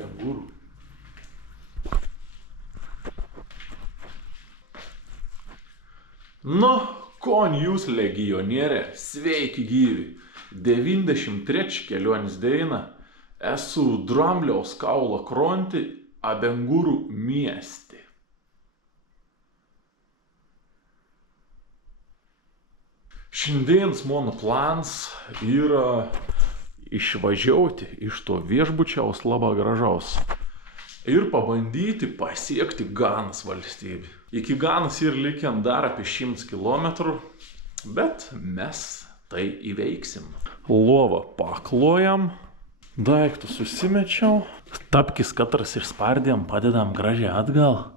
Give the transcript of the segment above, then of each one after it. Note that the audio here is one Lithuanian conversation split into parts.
Abengūrų. Nu, kon jūs legionierė, sveiki gyvi. 93 kelionės deina. Esu Drambliaus kaulo kronti Abengūrų mieste. Šiandienas mano plans yra išvažiuoti iš to viešbučiaus labai gražaus ir pabandyti pasiekti Ganos valstybę. Iki Ganos ir likę dar apie 100 km, bet mes tai įveiksim. Lovą paklojam, daiktus susimečiau, tapkis katras išspardėm, padedam gražiai atgal.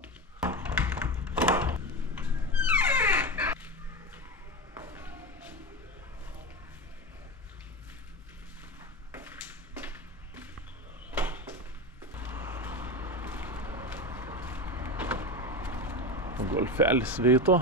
Golfelis veito.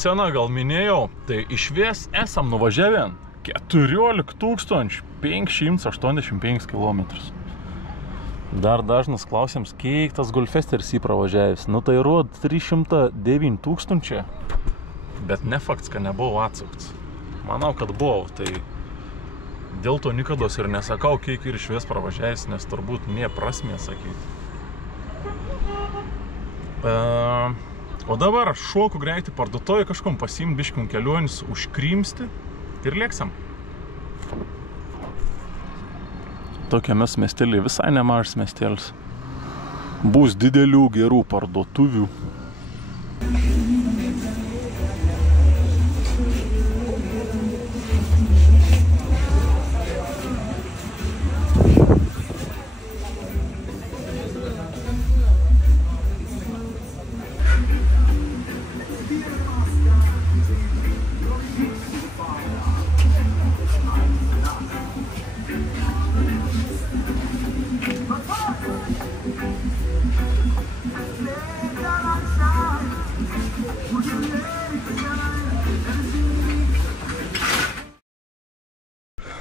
Sena gal minėjau, tai išvies esam nuvažiavę 14 585 km. Dar dažnas klausiams, kiek tas Golfesteris įpravažiavęs. Nu tai rod 309 000, bet ne fakts, kad nebuvau atsukts. Manau, kad buvau, tai dėl to nikados ir nesakau, kiek ir išvies pravažiavęs, nes turbūt nie prasmė sakyti. O dabar šoku greitai parduotuvėje kažkom pasiimt biškium kelionis, užkrimsti ir lėksam. Tokiamis miesteliai visai nemažas miestelis. Bus didelių gerų parduotuvių.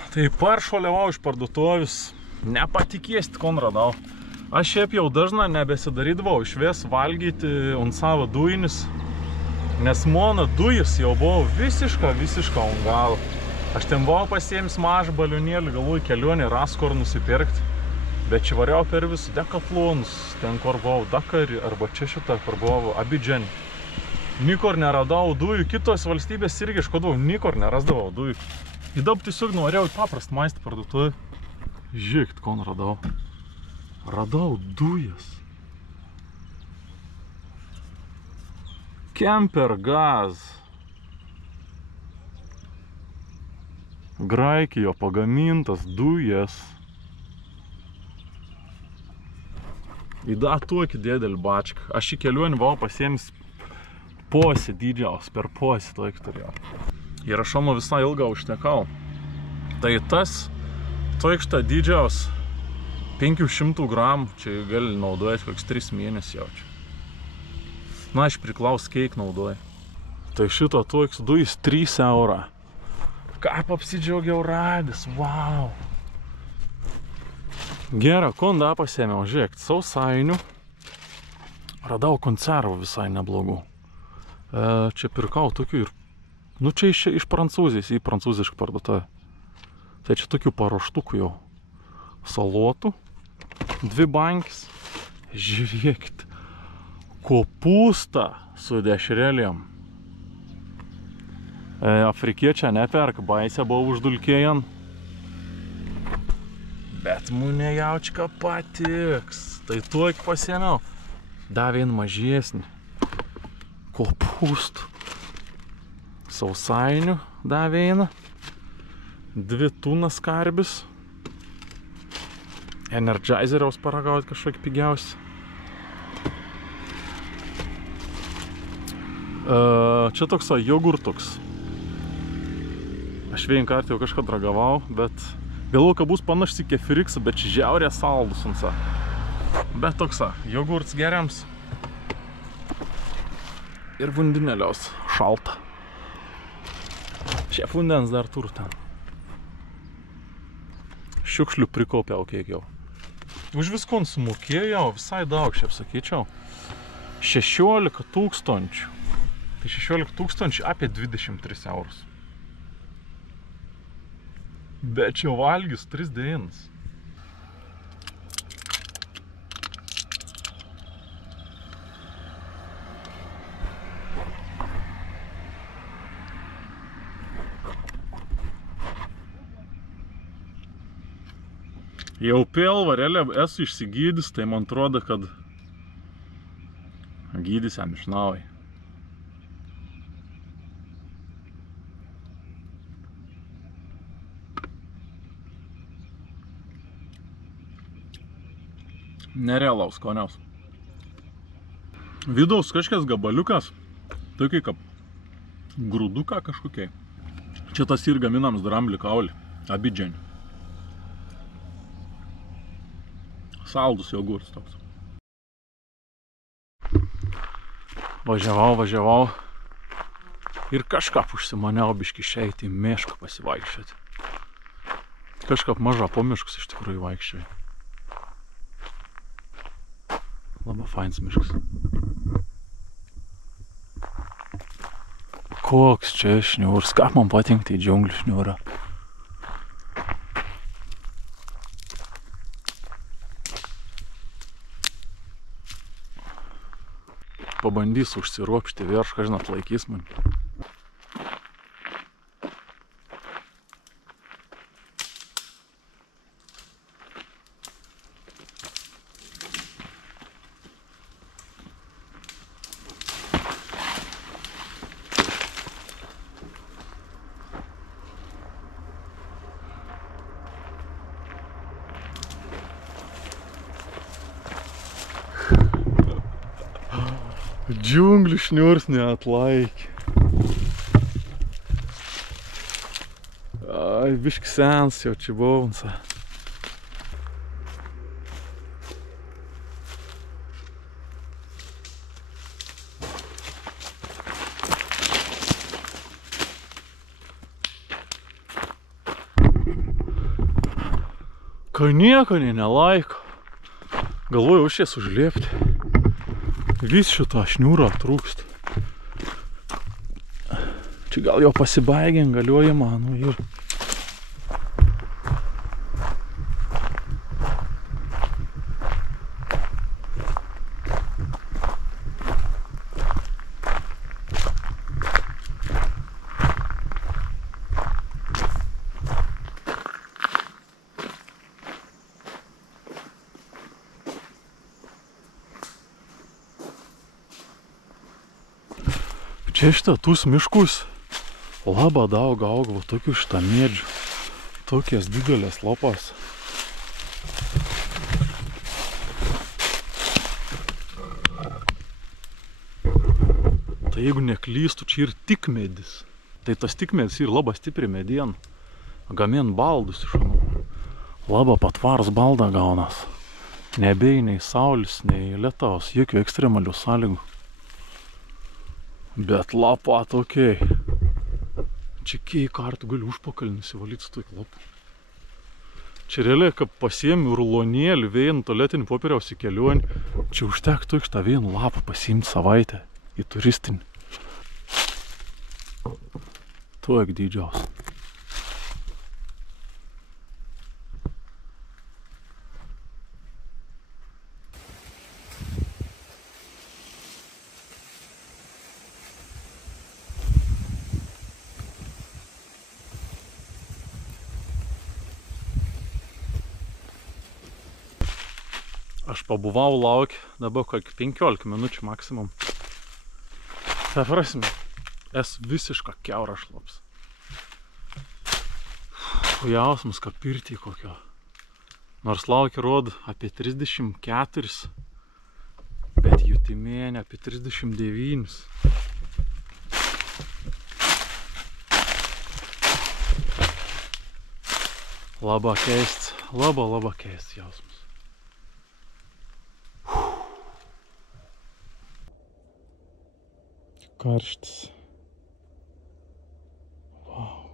Tai paršuoliavau iš parduotuvės, nepatikėsit, kon radau. Aš šiaip jau dažnai nebesidarydavau išvies valgyti ant savo dujinis, nes mano dujas jau buvo visiška ant galo. Aš ten buvau pasiėmis mažą balionėlį, galvoju kelionį Raskor nusipirkti, bet čia variau per visus Decathlonus, ten kur buvau Dakarį arba čia šitą, kur buvau Abidžane. Nikor neradau dujų, kitos valstybės irgi iškodavau, nikor nerasdavau dujų. Ir dabar tiesiog norėjau į paprastą maistą parduotuvę. Žiūrėkit, kon radau. Radau dujas. Kemper gaz. Graikijoje pagamintas dujas. Ir da tokį didelį bačką. Aš į kelionį buvau pasiėmis posį didžiaus, per posį tokį turėjau. Ir aš anu visai ilgą užtekau. Tai tas toikšta didžiaus 500 gramų, čia gali naudoti koks 3 mėnesių jaučiu. Na, aš priklaus, kiek naudoju. Tai šito toikšta dujas 3 eurą. Kaip apsidžiaugiau radęs, wow. Gerą, kondą pasėmiau, žiūrėk, sausainių. Radau konservų visai neblogų. Čia pirkau tokių ir nu čia iš Prancūzijos, į prancūzišką parduotuvę. Tai čia tokių paruoštukų jau. Salotų. 2 bankis. Žiūrėkit. Kopūsta su dešrelėm. Afrikiečia neperka, baisė buvo uždulkėjan. Bet mūne jaučka patiks. Tai tuok pasiėmiau. Davė mažesnį. Kopūstų. Sausainių davė eina. 2 tunas karbis. Energizeriaus paragauti kažkokį pigiausią. Čia toks jogurtuks. Aš vieną kartą jau kažką ragavau, bet galvoju, kad bus panašus į kefiriksą, bet žiaurė saldus. Bet toks, jogurts geriams. Ir vandinėliaus šalta. Šiaip vandens dar turiu ten. Šiukšlių prikaupiau kiek jau. Už viskon sumokėjau visai daug, šiaip sakyčiau. 16 000. Tai 16 000 apie 23 eurus. Bet čia valgys 3 dienas. Jau pilvarėlę esu išsigydys, tai man atrodo, kad gydys jam iš naujo. Nerealaus skoniaus. Vidaus kažkas gabaliukas, tokiai kaip grūduką kažkokiai. Čia tas ir gaminams dramblį kaulį, Abidžane. Saldus jogurtas toks. Važiavau ir kažkaip užsimaniau biškį išeiti į mišką pasivaikščioti. Kažkaip maža po miškus iš tikrųjų vaikščiai. Labai fainas miškas. Koks čia šniūras, kaip man patinka tai džiunglių šniūra. Pabandys užsiropšti viršką, žinot, laikys man. Džiunglių šniūrs neatlaikė. Ai, biški sens jau čia buvau. Kai nieko nelaiko. Galvoju, už jas užliepti. Vis šitą šniūrą trūkst. Čia gal jau pasibaigė, galioja mano ir. Čia šitus miškus labai daug auga, va tokių šitą medžių, tokias didelės lopas. Tai jeigu neklystų, čia ir tik medis. Tai tas tik medis ir labai stipri mediena. Gamin baldus iš anų. Labai patvarus baldą gaunas. Nebei nei saulis, nei lietaus, jokių ekstremalių sąlygų. Bet lapa tokiai. Čia kiek kartų gali užpakalį nusivalyti su tokį lapą. Čia realiai, kad pasiėmi rulonėlį vien tualetinį popieriaus į kelionį, čia užtektų iš tą vieną lapą pasiimti savaitę į turistinį. Tuok dydžiaus. Aš pabuvau laukia, dabar kokį 15 minučių maksimum. Ta prasme, esu visiška kiaura šlaps. Jausmas, kad pirtį kokio. Nors laukia rodo apie 34, bet jutimėnė apie 39. Labai keistas, labai keistas jausmas. Karštis. Wow.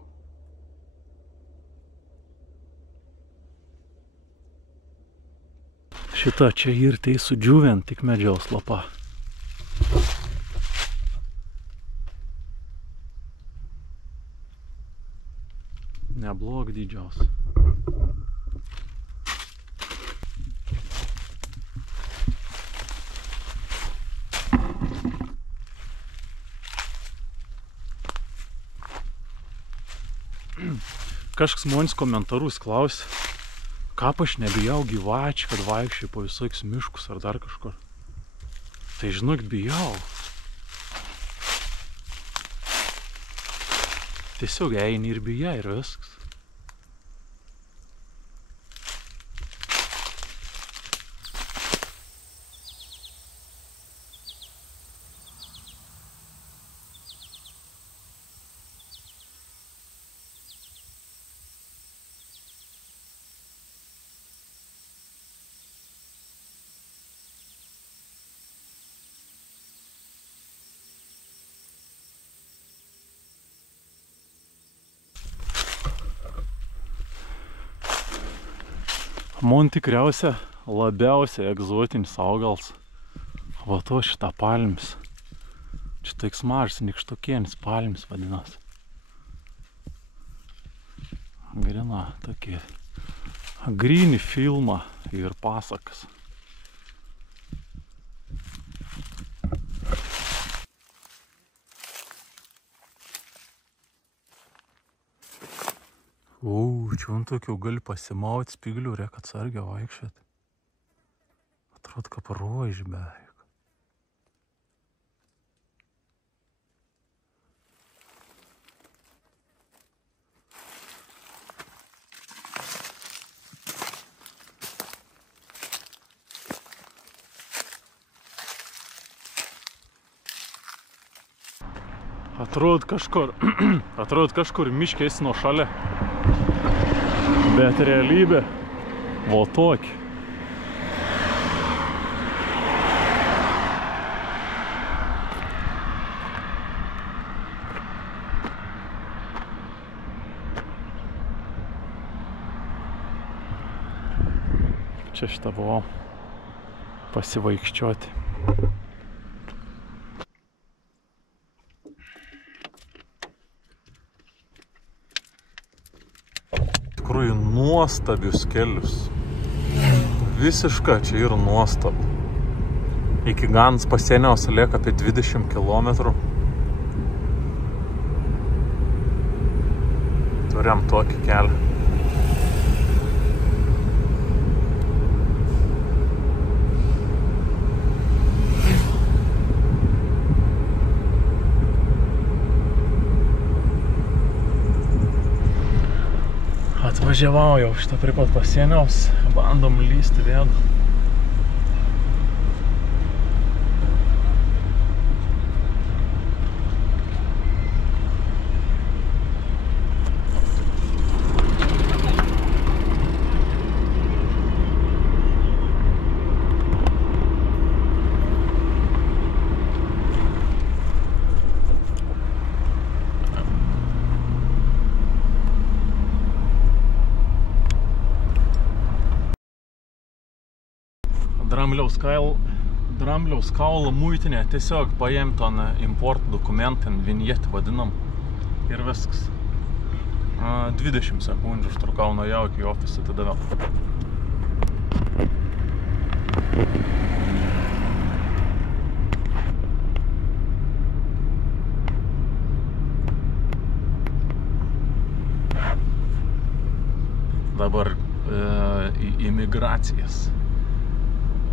Šitą čia ir tai sudžiūvent tik medžiaus lapa. Neblog dydžiaus. Kažkas manis komentarus klausė, kaip aš nebijau gyvačių, kad vaikščiai po visokius miškus ar dar kažkur. Tai žinok, bijau. Tiesiog eini ir bijai ir viskas. Man tikriausia labiausiai egzotinis augalas. Va to šitą palmis. Čia toks mažas nykštukienis palmis vadinas. Grina tokie. Gryni filmą ir pasakas. Čia ant tokių gali pasimauti spyglių, reikia atsargiai vaikščioti. Atrodo, kaip rožė beveik. Atrodo kažkur miškės nuo šalia. Bet realybė va tokia. Čia šitą buvo pasivaikščioti. Tikrųjų nuostabius kelius. Visiška čia yra nuostabu. Iki Gans pasieniaus lieka apie 20 km. Turėjom tokį kelią. Atvažiavau jau šitą prie pat pasieniaus, bandom lysti vėl. Drambliaus kaulo muitinė tiesiog paėmė ton import dokumentin, vinjetį vadinam, ir viskas. 20 sekundžių užtrukau nuo jau iki ofisą, tada vėl. Dabar į imigracijas.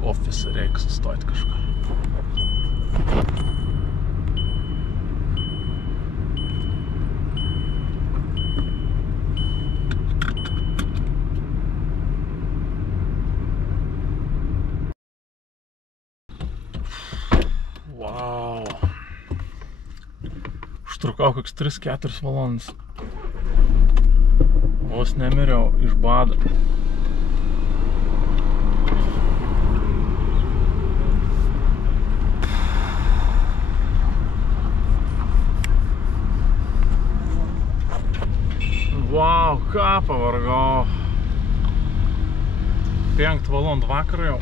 Ofisą reikia sustoti kažką. Wow. Užtrukau koks 3-4 valandas. Vos nemiriau iš bado. Vau, ką pavargau. 5 valandų vakarą jau.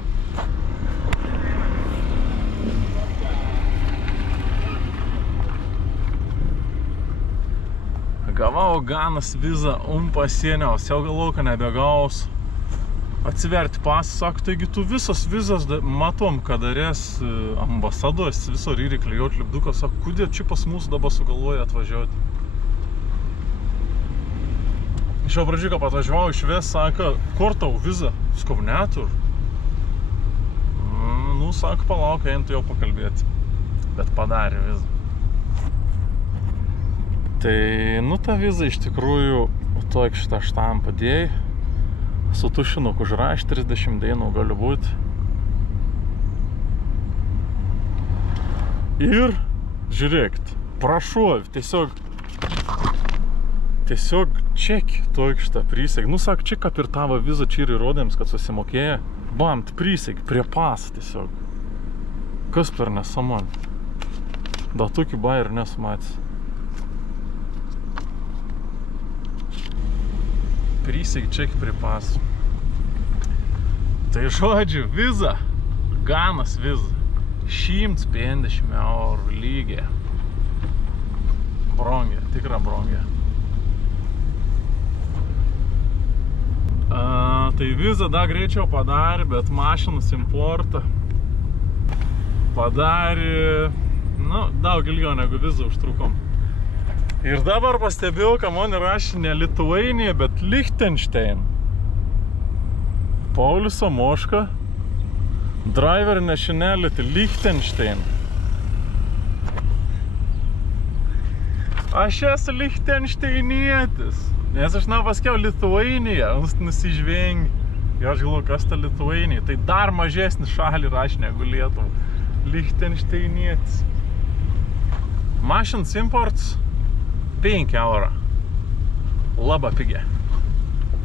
Gavau Ganos vizą, pasienio, jau galvoju, kad nebegaus. Atsiverti pasą, sako, taigi tu visas vizas matom, kad darės ambasados, viso ryri klijuot lipduką, sako, kodėl čia pas mūsų dabar sugalvoja atvažiuoti. Iš jo pradžių, kad atvažiavau išves, sako, kur tau viza? Skau, netur. Nu, sako, palauk, eintų jau pakalbėti. Bet padarė vizą. Tai, nu, ta viza iš tikrųjų, toik šitą štampą dėjai. Su tušinuku užraš 30 dienų gali būti. Ir, žiūrėkit, prašau, tiesiog čekį toik šitą priseg. Nu, sak, čia kaip ir tavo vizą čia ir įrodėms, kad susimokėja. Bamt, priseg, prie pasą tiesiog. Kas per nesaman? Da tokį bairį nesumatys. Priseg, čekį prie pasą. Tai žodžiu, viza, Ganos viza. 150 eurų lygiai. Brongė, tikra brongė. Tai vizą dar greičiau padarė, bet mašinos importą padarė, nu, daug ilgiau negu vizą užtrukom. Ir dabar pastebėjau, kad man rašė ne Lithuania, bet Liechtenstein. Paulius Samoška, driver nationality Liechtenstein. Aš esu Liechtensteinietis. Nes aš paskiau Lithuania, nusižvengi. Ir aš galvoju, kas ta Lithuania. Tai dar mažesnį šalį rašė negu Lietuva. Liechtensteinietis. Mašinos imports 5 eurų. Labai pigia.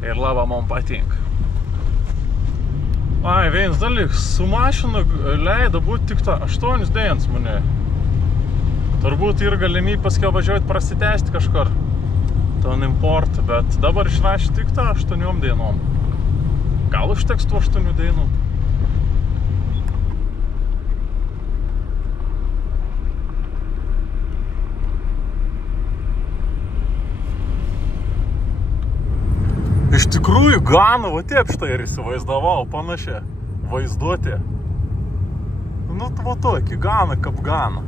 Ir labai man patinka. Ai, vienas dalykas, su mašinu leido būti tik 8 dienas mane. Turbūt ir galimybė paskiau važiuoti prasitęsti kažkur. Ton importą, bet dabar išrašė tik 8 dienom. Gal užteks tų 8 dienų? Iš tikrųjų, Ganą, va taip štai ir įsivaizdavau, panašiai. Vaizduotė. Nu, va tokį, Ganą kaip Ganą.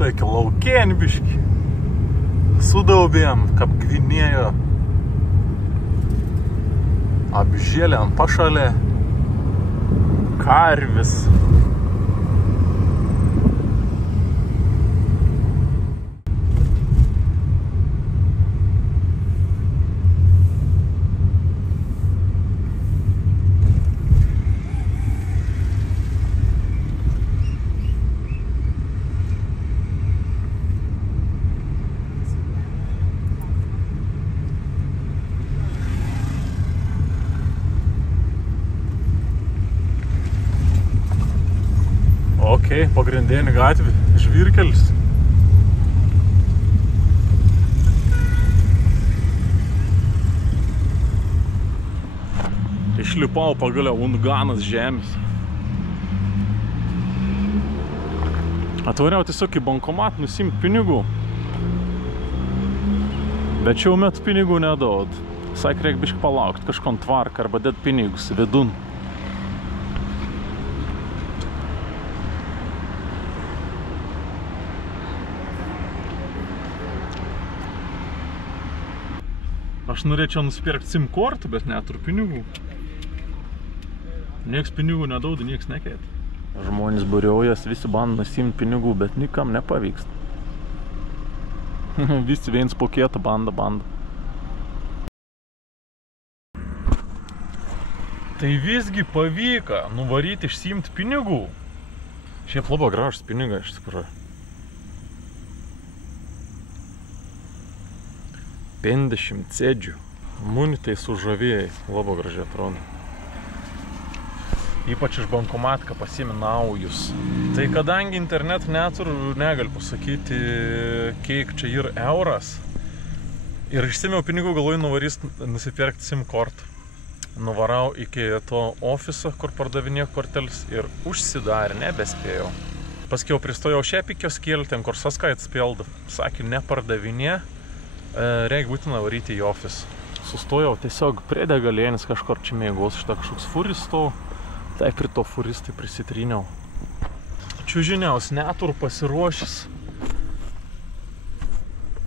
Tokį laukienbiškį. Sudaubėm, kaip Gvinėjo. Apžėlėm pašalė. Karvis. Pagrindinė gatvė, žvyrkelis. Išlipau pagaliau ant Ganos žemės. Atvariau tiesiog į bankomatą nusiimti pinigų. Bet šiuo metu pinigų nedaud. Sak, reik biškai palaukti, kažkon tvarką arba dėt pinigus vidun. Aš norėčiau nusipirkti SIM kortą, bet neturiu pinigų. Nieks pinigų nedauda, nieks nekeita. Žmonės būriuojas, visi bando nusimti pinigų, bet nikam nepavyksta. Visi viens po kitą banda. Tai visgi pavyko nuvaryti išsiimti pinigų. Šiaip labai gražus pinigai, iš tikrųjų. 50 sėdžių. Munitai sužavėjai. Labai gražiai atrodo. Ypač iš bankomatka pasiimi naujus. Tai kadangi internet neturiu, negaliu pasakyti, kiek čia yra euras. Ir išsimiau pinigų, galvoju nuvarys nusipirkti SIM kortą. Nuvarau iki to ofiso, kur pardavinėjo kortelis ir užsidarė, nebespėjau. Paskiau pristojau Šepikio skėlį, ten kur sąskaitas pildo. Sakė, nepardavinė, reikia būtina varyti į ofisą. Sustojau tiesiog prie degalėnės kažkur čia mėgos, šitą kažkoks furis stovau. Tai prie to furistai prisitryniau. Čiužiniaus neturiu pasiruošęs.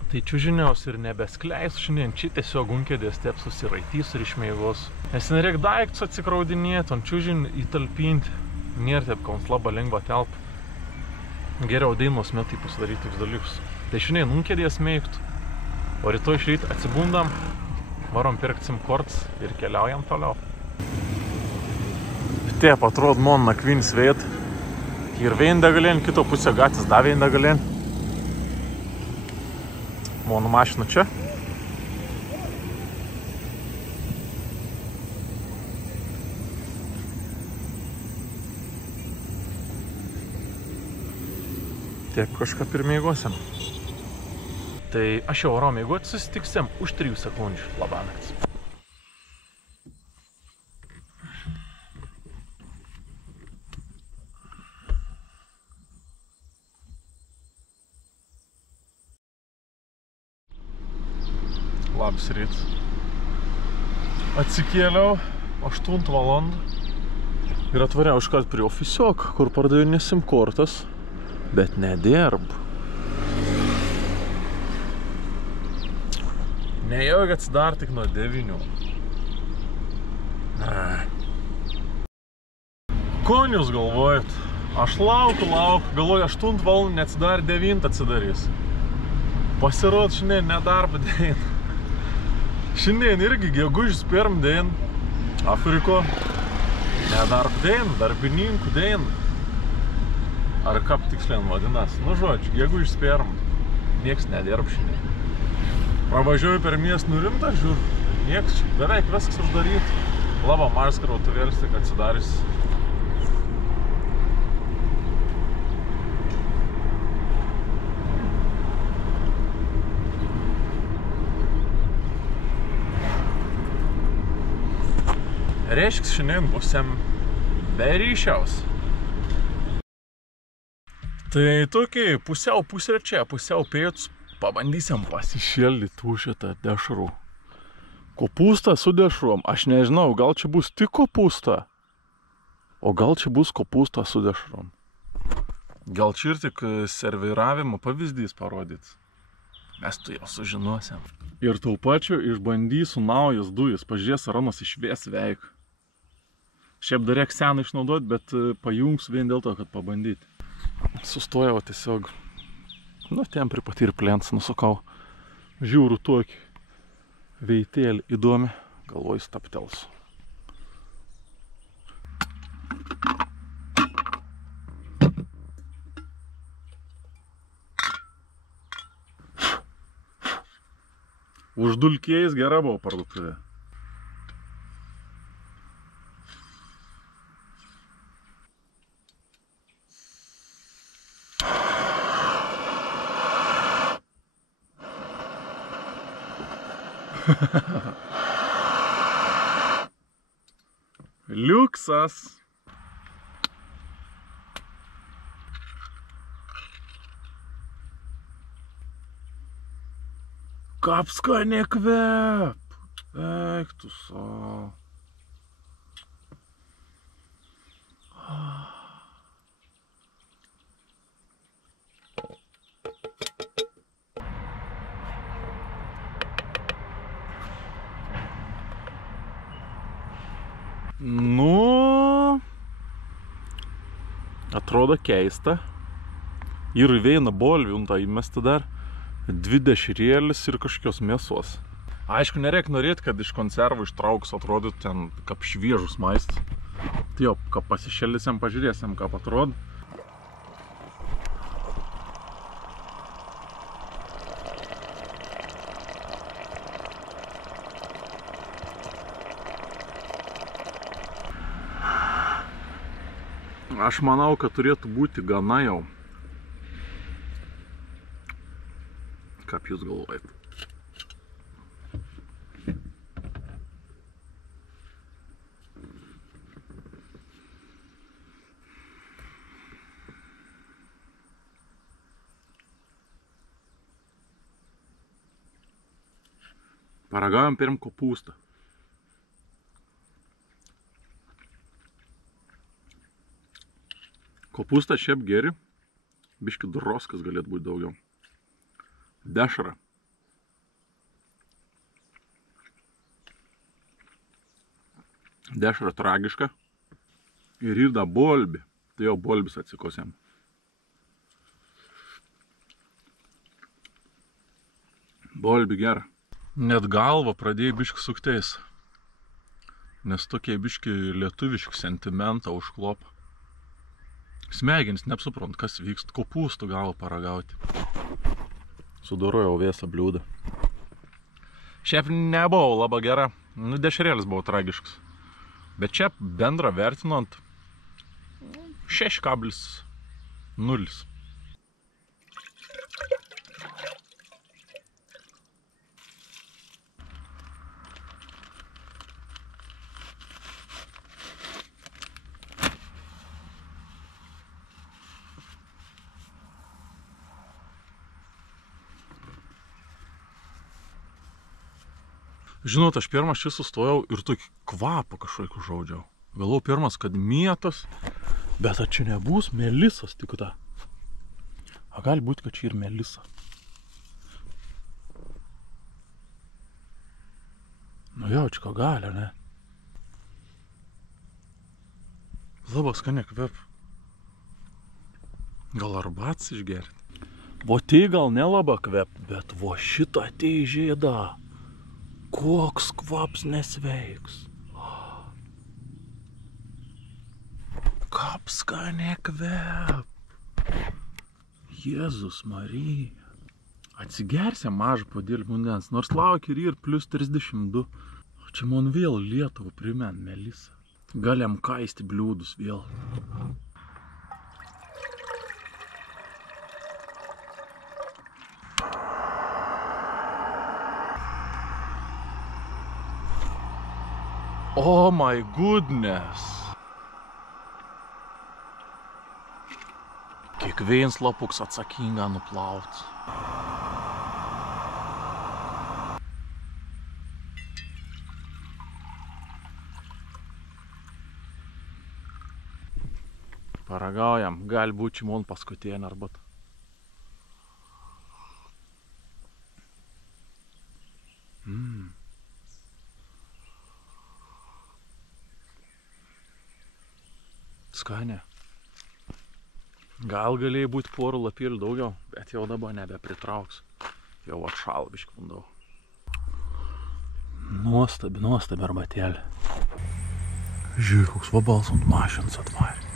Tai čiužiniaus ir nebeskleisiu šiandien. Čia tiesiog unkėdės taip susiraitysiu ir išmėgos. Nes nereik daiktus atsikraudinėti, ant čiužinį įtalpinti. Nėra taip, kad labai lengva telpa. Geriau dainos metai pasidaryti tokius dalykus. Tai šiandien unkėdės mėgtų. O rytoj iš ryto atsibundam, varom pirkti SIM kortas ir keliaujam toliau. Taip atrodo man nakvinis vėt. Ir vien degalėn, kito pusė gatvės dar vien degalėn. Mano mašina čia. Taip kažką pirmėgosiam. Tai aš jau varom mėgoti, susitiksim už 3 sekundžių. Labanakts. Labas rytas. Atsikėliau 8 valandą ir atvariau iškart prie ofisiok, kur pardavinė SIM kortas, bet nedirb. Nejaugi atsidar tik nuo 9. Ko jūs galvojat? Aš laukiu, galvoju 8 valandą neatsidar, 9 atsidarys. Pasirodo, šiandien nedarbo diena. Šiandien irgi gegužės 1 diena. Afriko nedarbo diena, darbininkų diena. Ar kaip tiksliai vadinas? Nu žodžiu, gegužės 1. Nieks nedirb šiandien. Pravažiuoju per miestą nurimtą, žiūriu. Nieks čia, beveik viskas uždaryta. Labai mažas krautuvėlis tik atsidarys. Reiškia, šiandien būsim be ryšiaus. Tai tokiai pusiau pusryčiai, pusiau pietus pabandysim pasišildyti už šitą dešrų. Kopūstą su dešrom. Aš nežinau, gal čia bus tik kopūsta, o gal čia bus kopūsta su dešrom. Gal čia ir tik serviravimo pavyzdys parodyts. Mes tu jau sužinosim. Ir tau pačiu išbandysiu naujas dujas. Pažiūrės, ar anas išvės veik. Šiaip dar reikia seną išnaudoti, bet pajungsiu vien dėl to, kad pabandyti. Sustojau tiesiog, ten prie pat ir plents nusukau. Žiūriu tokį veitėlį įdomi, galvoju staptelsiu. Uždulkėjais gera buvo parduotuvė. Liuksas. Kaip skaniai kvep. Eik tu savo. Nu, atrodo keista. Ir vieną bolvį įmesti dar 2 dešrėlis ir kažkokios mėsos. Aišku, nereik norėti, kad iš konservų ištrauks atrodytų ten kaip šviežus maistas. Tai jau, kaip pasišėlysim, pažiūrėsim, kaip atrodo. Aš manau, kad turėtų būti gana jau. Kaip jūs galvojate? Paragaujam pirm kopūstą. Kopūstą šiaip geri, biški droskas galėtų būti daugiau. Dešra. Dešra tragiška. Ir yra bolbi. Tai jau bolbis atsikosėm. Bolbi gera. Net galva pradėjai biški sukteis. Nes tokie biški lietuviški sentimentą užklopą. Smegenis neapsuprant, kas vyksta. Kopūstų galva paragauti. Sudorojau vėsą bliūdą. Šiaip nebuvo labai gera. Nu, dešrėlis buvo tragiškas. Bet čia bendrą vertinant 6,0. Žinot, aš pirmas čia sustojau ir tokį kvapą kažkokį užaudžiau. Galvojau pirmas, kad mėtas, bet čia nebus melisas tik ta. A gali būti, kad čia ir melisa. Nu jau, čia ką gali, ne? Labai skaniai kvep. Gal arbats išgerti? Vo tai gal nelaba kvep, bet vo šitą atei žėda. Koks kvaps nesveiks. Kaip skaniai kvep. Jėzus Marija. Atsigersim mažą podėlį vandens, nors laukia ir plus 32. Čia man vėl Lietuvą primen melisa. Galim kaisti bliūdus vėl. Oh my goodness! Kiekvienas lapuks atsakinga nuplaut. Paragaujam, gali būti čimon paskutinė arbat. Skanė. Gal galėjai būti porų lapėlių daugiau, bet jau dabar nebepritrauks. Jau atšal biškį vandau. Nuostabi arbatėlė. Žiūrėk, koks vabals ant mašinos atvarė.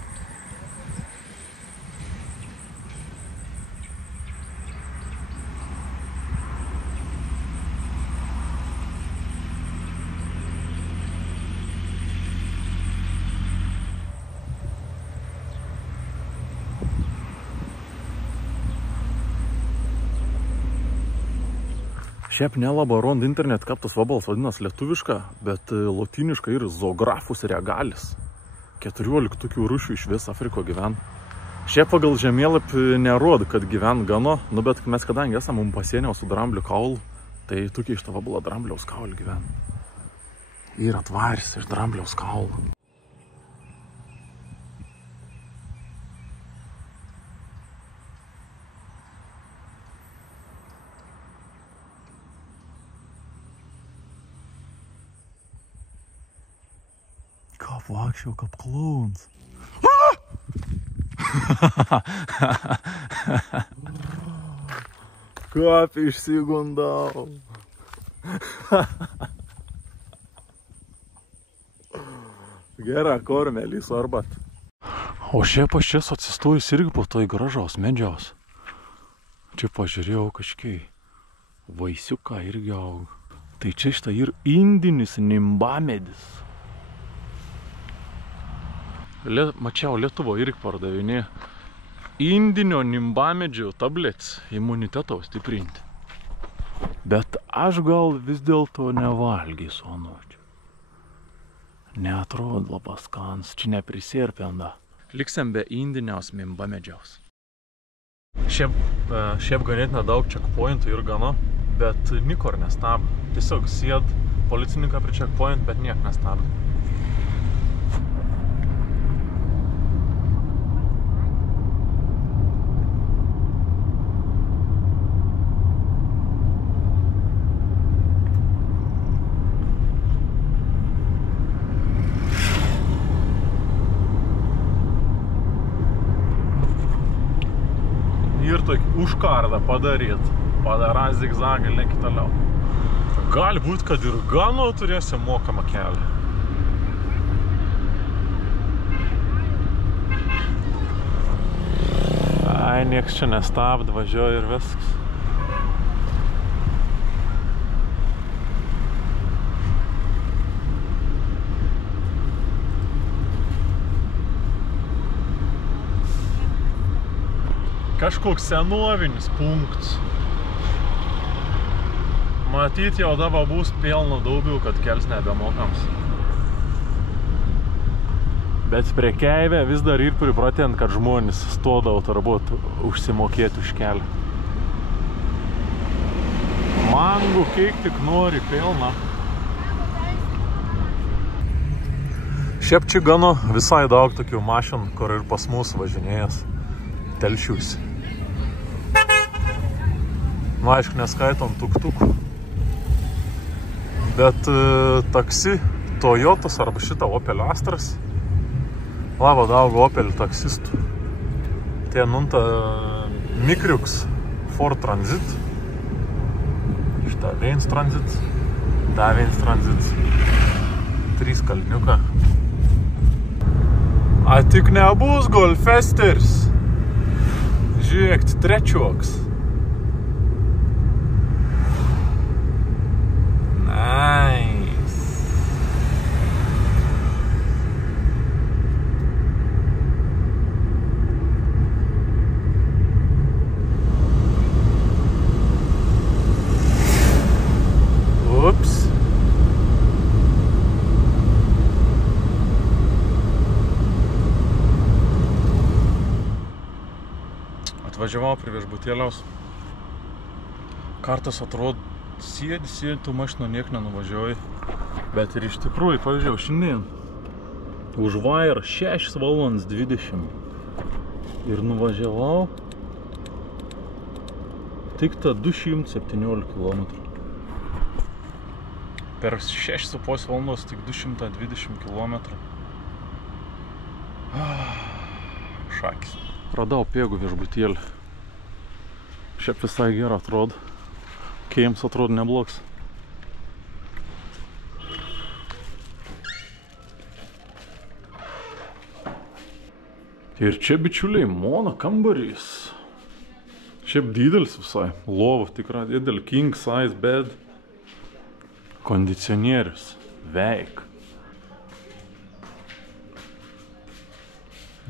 Šiaip nelaba rond internet, kaip tas vabals vadinas lietuviška, bet lotyniška ir zoografus regalis. 14 tokių rūšių iš vis Afriko gyven. Šiaip pagal žemėlapį nerodo, kad gyven gano, nu bet mes kadangi esame pasienio su dramblio kaulu, tai tokie iš to vabalo drambliaus kaulų gyven. Ir atvaris iš drambliaus kaulų. Kaip vakščiau, kaip klauns. Kaip išsigundau. Gera kormelį su arbat. O šiaip aš čia atsistojus irgi po toj gražaus medžiaus. Čia pažiūrėjau kažkiai. Vaisiuką irgi auga. Tai čia šitą ir indinis nimbamedis. Mačiau Lietuvo irgi pardavinė indinio nimbamedžio tablets imuniteto stiprinti. Bet aš gal vis dėlto nevalgysiu anučių. Neatrodo labai skans, čia neprisirpenda. Liksim be indiniaus nimbamedžiaus. Šiaip ganėtinai daug checkpointų ir gana, bet nikor nestabdo. Tiesiog sėd policininką prie checkpoint, bet niek nestabdo. Ir tokį užkardą padaryt, padarą zigzagą, lėki toliau. Gali būt, kad ir gano turėsim mokamą kelią. Ai, nieks čia nestabd, važiuoja ir viskas. Kažkoks senovinis punktas. Matyt, jau dabar bus pilno daugiau, kad kels nebemokams. Bet prekeivė vis dar ir pripratint, kad žmonės stodavo turbūt užsimokėti už kelią. Mangų kiek tik nori pilna. Šiaip čia gana visai daug tokių mašinų, kur ir pas mus važinėjas. Telšiusi. Nu, aišku, neskaitom tuk-tukų. Bet taksi Toyotas arba šitą Opel Astras. Labai daug Opel taksistų. Tie nunta Mikriuks Ford Transit. Šitą viens Transit. Da viens Transit. 3 kalniuką. A tik nebus Golfesters. Žiūrėk, trečioks. Nice. Ups. Atvažiavau prie viešbutėliaus. Kartas atrodo, sėdi, tu mašino niek nenuvažiuoji. Bet ir iš tikrųjų, pavyzdžiui, šiandien už vairą 6 valandas 20. Ir nuvažiavau tik tą 217 km. Per 6,5 valandos tik 220 km. Šakis. Radau pėgų viešbutėlį. Šiaip visai gerą atrodo. Kiems atrodo neblogs. Ir čia, bičiuliai, mono kambarys. Šiaip didelis visai. Lova tikra didelė. King size bed. Kondicionierius. Veik.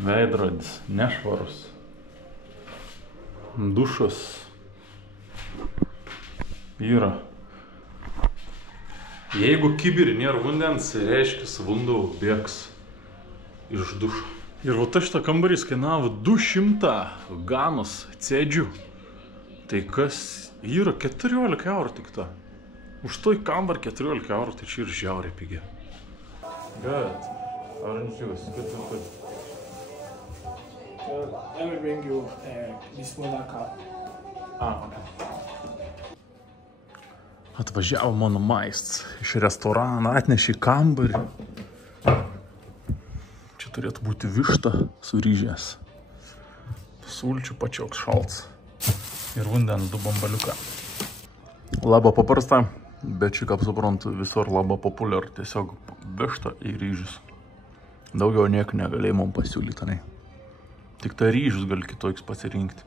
Veidrodis. Nešvarus. Dušas. Yra. Jeigu kibirį nėra vandens, reiškia, vanduo bėgs iš dušo. Ir va šitą kambarys kainavo 200 ganos cėdžių. Tai kas yra 14 eurų tik ta. Už toj kambar 14 eurų, tai čia ir žiauriai pigiai. Good. Orange juice. Good. I will bring you this Monaco. Okay. Atvažiavo mano maistas iš restorano, atnešė kambarį. Čia turėtų būti višta su ryžės. Sulčių pačioks šalts. Ir vandens 2 bambaliuką. Labai paprasta, bet šį, kaip suprantu, visur labai populiar. Tiesiog višta ir ryžius. Daugiau nieko negalėjai mums pasiūlyti. Tik tai ryžius gali kitoks pasirinkti.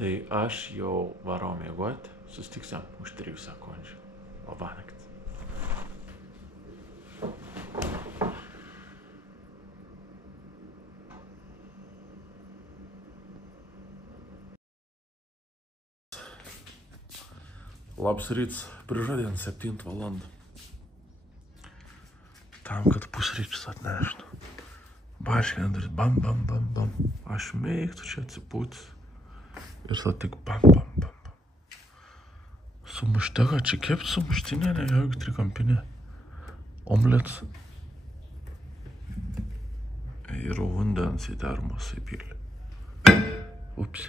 Tai aš jau varau miegoti. Sustiksim už 3 sekundžių. Labanakt. Labs ryts, prižadėjant 7 valandą. Tam, kad pusryčius atneštų. Barškinant daryt bam, bam, bam, bam. Aš mėgtų čia atsipūtis. Ir tada tik bam, bam, bam, bam. Sumuštega, čia kept sumuštinė, ne jokių trikampinė. Omlets. Ir vandens į termos įpilį. Ups.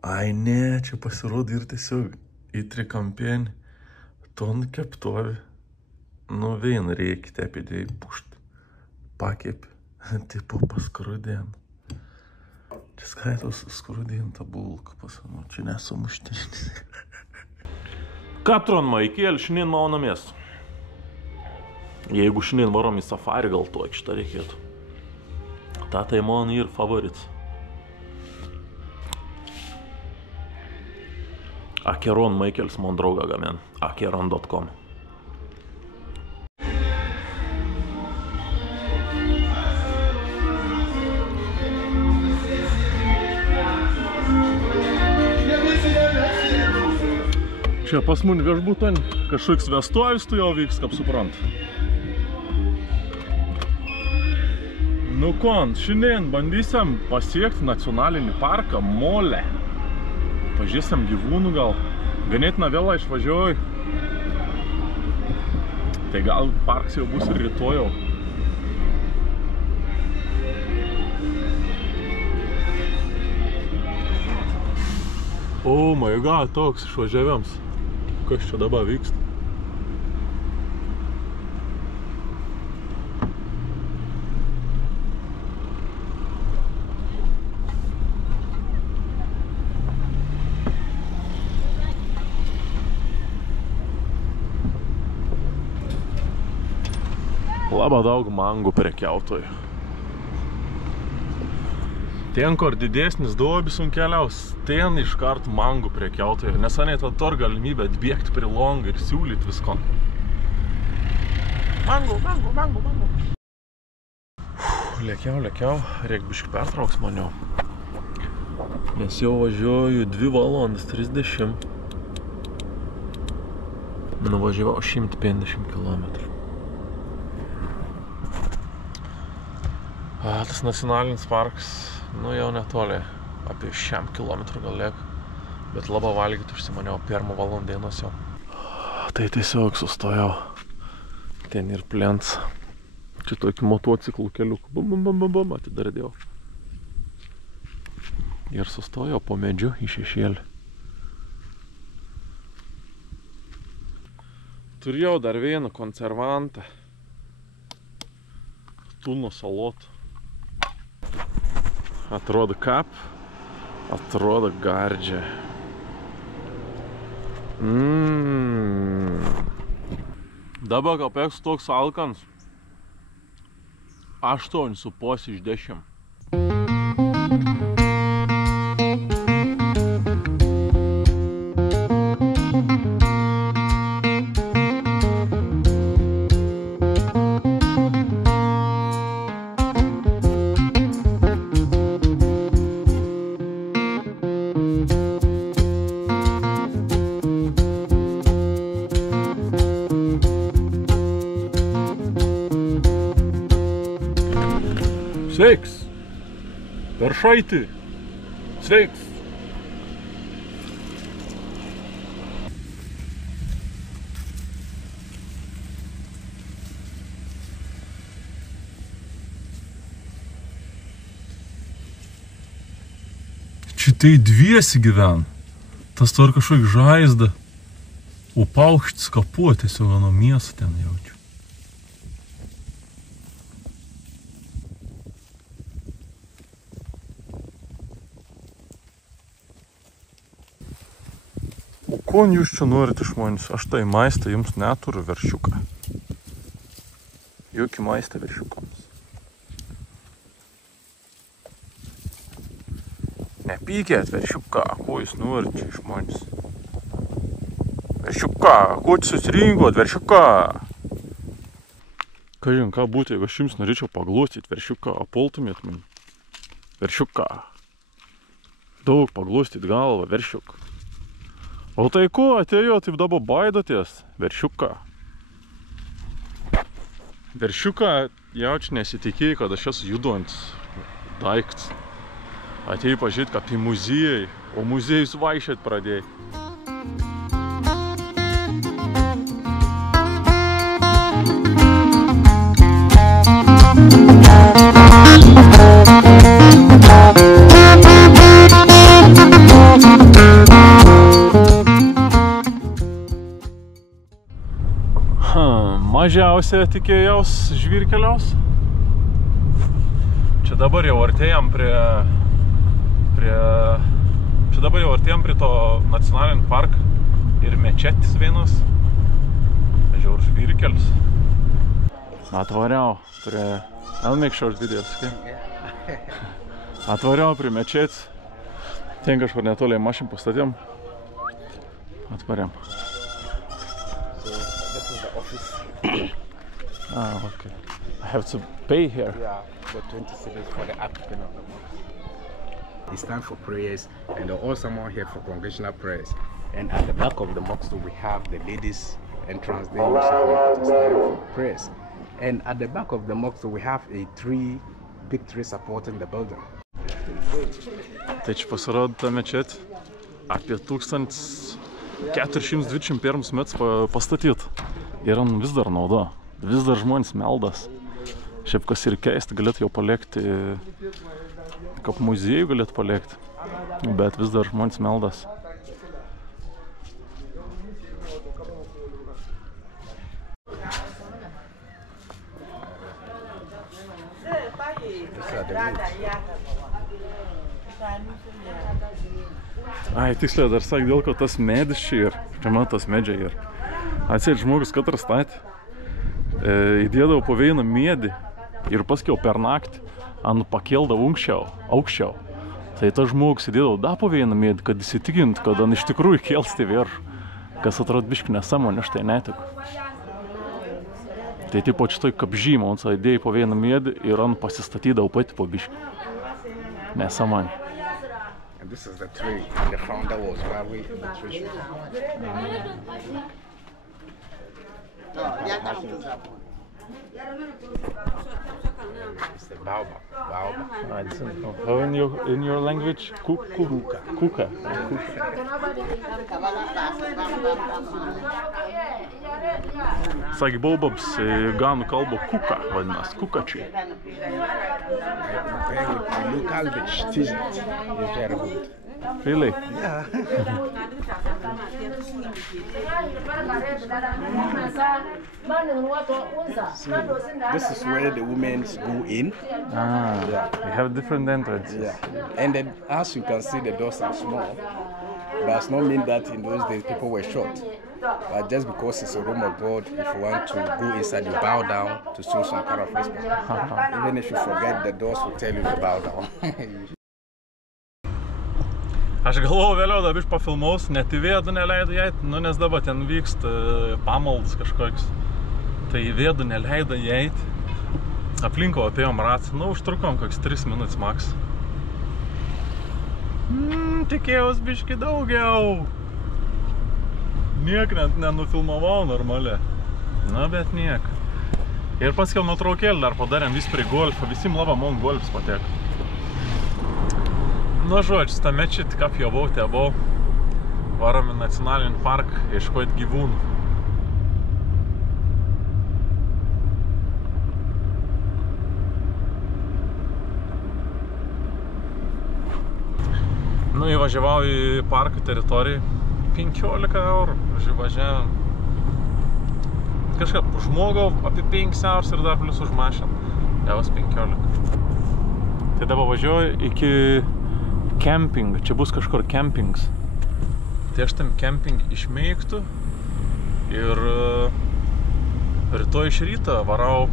Ai ne, čia pasirodo ir tiesiog į trikampinį. Ton keptovi. Nu vien reikia tepidėjai pušti. Pakepi. Tipo paskrudien. Čia skaitos skrudinta bulka pasanu. Čia nesumuštinis. Katron Maikėl, šiandien maunamės. Jeigu šiandien varom į safari, gal to šitą reikėtų. Ta tai man ir favoritas. Akeron Maikėlis man draugą gamin. Akeron.com. Čia pas mun viešbuton kažkoks vestuovis tu jau vyks, kaip suprant. Nu kon, šiandien bandysim pasiekti nacionalinį parką Molę. Pažįstam gyvūnų gal. Ganėtina vėlą išvažiuoju. Tai gal parkas jau bus ir rytoj jau. Oh my god, toks išvažiavėms. Kas čia dabar vyksta? Labai daug mangų prekiautojų. Ten, kur didesnis duobis un keliaus, ten iškart mangų prekiautojai. Neseniai tada galimybę atbėgti prie longą ir siūlyti viskon. Mango. Lėkiau, reik biškį pertrauks maniau. Nes jau važiuoju 2 valandas 30. Nuvažiavau 150 km. Tas nacionalinis parkas, nu jau netoli, apie 100 kilometrų gal liek, bet labai valgyti užsimaniau 1 valandienos jau. Tai tiesiog sustojau, ten ir plens, čia tokį motociklų keliukų, bum, atidaridėjau. Ir sustojau po medžiu į šešėlį. Turėjau dar vieną konservantą, tūno salotą. Atrodo kap, atrodo gardžia. Dabar kapėks toks alkans. 8,5 iš 10. Sveiks! Peršaitį! Sveiks! Šitai dviesi gyven. Tas to ar kažkokį žaizdą. O paukštis kapuo tiesiog nuo miesto ten jaučiu. O ko jūs čia norit iš manęs? Aš tai maistą jums neturiu veršiuką. Jokį maistą veršiukams. Nepykėt veršiuką, ko jūs norit čia iš manęs? Veršiuką, ko čia susirinkot, veršiuką? Kažin, ką būtų, jeigu aš jums norėčiau paglostyti veršiuką, apoltumėt man. Veršiuką. Daug paglostyti galvą, veršiuką. O tai ko atėjo, taip dabar baidoties? Veršiuką. Veršiuką jauč nesitikėjai, kad aš esu judantis daiktas. Atėjai pažiūrėti, kaip į muziejai, o muziejus vaikščiot pradėjai. Mažiausia tikėjaus žvyrkeliaus. Čia dabar jau artėjam prie to nacionalinio parko ir mečetis vienas. Žiaur žvyrkelis. Atvariau prie... I'll make short videos, okay? Atvariau prie mečetis. Ten kažkur netoliai mašin pastatėm. Atvariam. Ah, okay. I have to pay here. Yeah, the 20 cedis for the applicant of the mosque. It's time for prayers, and there are also more here for congregational prayers. And at the back of the mosque, we have the ladies' entrance there. It's time for prayers. And at the back of the mosque, we have big tree supporting the building. Tai čia pasirodo ta mečetė apie 1421 metus pastatyt. Ir vis dar nauda. Vis dar žmonės meldas. Šiaip kas ir keista, galėtų jau palikti, kaip muziejų galėtų palikti. Bet vis dar žmonės meldas. Ai, tiksliai dar sak, dėl ko tas medis čia ir. Čia man tas medžiai ir. Atsėt žmogus katras statė. Įdėdavo po vieną medį ir paskiau per naktį ant pakeldavo aukščiau. Tai tas žmogus įdėdavo da po vieną medį, kad įsitikint, kad ant iš tikrųjų kelsti viršų. Kas atrodo biškį nesąmonė, aš tai netiku. Tai tipo čia toj kapžymą, on įdėjai po vieną medį ir ant pasistatydavo pati po biškį. Nesąmonė. And this is the tree. The founder was buried in the tree. It's the baobab. How in your language? Kuka. Sakė, baobabs ganų kalbo kuka vadinas, kukačiai. The local beach is very good. Really? Yeah. So this is where the women go in. Ah, yeah. They have different entrances. Yeah. And then, as you can see, the doors are small. Does not mean that in those days people were short. But just because it's a room of God, if you want to go inside, you bow down to show some kind of respect. Even if you forget, the doors will tell you to bow down. Aš galvoju vėliau dabar pafilmaus, net į vėdų neleido įeit, nu nes dabar ten vyksta pamaldas kažkoks. Tai į vėdų neleido įeit. Aplinko apėjom ratą, nu užtrukom koks 3 minutės maks. Tikėjaus biškį daugiau. Niek net nenufilmavau normaliai. Na, bet niek. Ir paskiau nuotraukėlį dar padarėm vis prie golfą, visim labai man golfs pateko. Nu, žodžiu, tą mečet, kaip jau buvau, tai buvau. Varom į nacionalinį parką, ieškoti gyvūnų. Nu, įvažiavau į parko teritoriją. 15 eurų važiavam. Kažkaip žmogau apie 5 eurus ir dar plius už mašiną. Javas 15. Tai dabar važiuoju iki camping. Čia bus kažkur campings. Tai aš tam camping išmėgtų ir rytoj iš ryto varau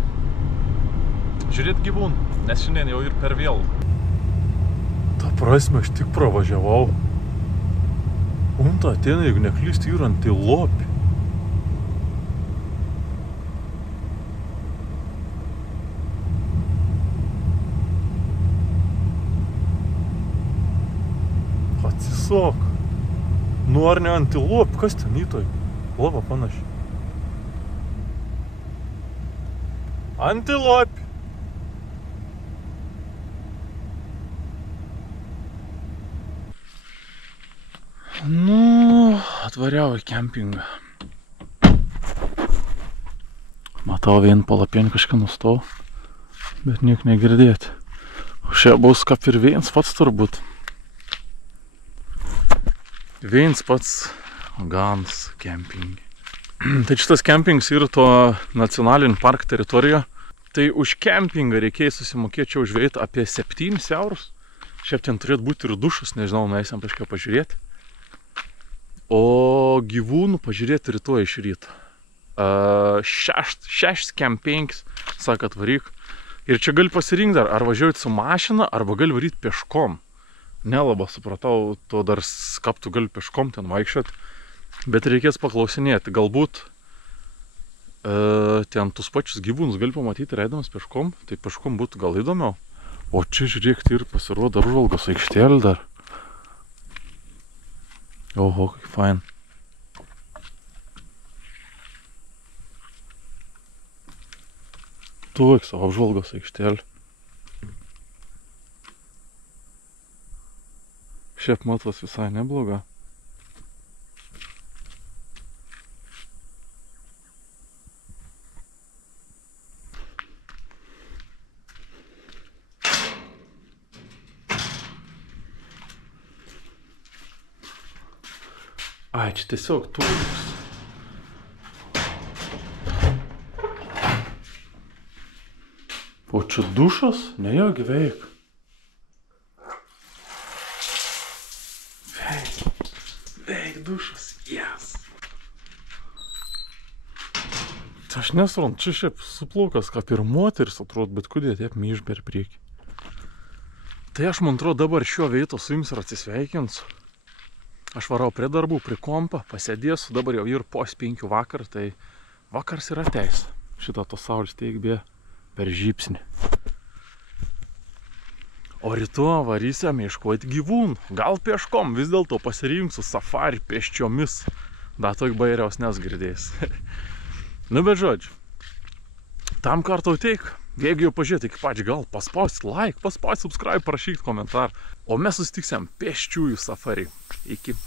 žiūrėt gyvūnų, nes šiandien jau ir per vėlų. Ta prasme, aš tik pravažiavau. Unta ateina, jeigu neklysti, yra antilopė. Atsisok. Nu ar ne antilopė, kas ten įtoj? Lova panaši. Antilopė. Nu, atvariau į kempingą. Matau, vien palapien kažką nustau, bet niek negirdėti. O šia bus kaip ir viens pats turbūt. Viens pats Gans kempingi. Tai šitas kempingas yra to nacionalinio parko teritorijoje. Tai už kempingą reikėjo susimokėti už žvejot apie 7 eurus. Šiaip ten turėtų būti ir dušas, nežinau, nueisim kažką pažiūrėti. O gyvūnų pažiūrėti rytoj iš ryto. 6 kempingas, sako atvaryk. Ir čia gali pasirinkti ar važiuoti su mašina, arba gali varyti peškom. Nelabai supratau, to dar skaptų gali peškom ten vaikščioti. Bet reikės paklausinėti. Galbūt ten tus pačius gyvūnus gali pamatyti reidamas peškom. Tai peškom būtų gal įdomiau. O čia žiūrėk, ir pasirodo apžvalgos aikštelė dar. Oho, kaip fain. Tuok savo apžvalgos aikštelė. Šiaip matos visai nebloga. Ai, čia tiesiog tūlis. O čia dušas? Ne jo, gyveik. Veik dušas, yes. Aš nesuprantu, čia šiaip suplaukas, kaip ir moteris atrodo, bet kodėl taip myžber priekį. Tai aš, man atrodo, dabar šiuo veitu su jums ir atsisveikinsiu. Aš varau prie darbų, prie kompa, pasėdėsiu, dabar jau ir po 5 vakar, tai vakars yra teis. Šitą to saulis teik bė per žypsnį. O rytoj varysime ieškoti gyvūnų. Gal peškom, vis dėlto pasirinksiu safari pėsčiomis. Da, toik bairiaus nesgirdės. Nu, bet žodžiu, tam kartau teik. Jeigu jau pažiūrėti iki pačių, gal paspausti like, paspausti subscribe, parašykti komentarą. O mes susitiksim pėsčiųjų safari. Iki.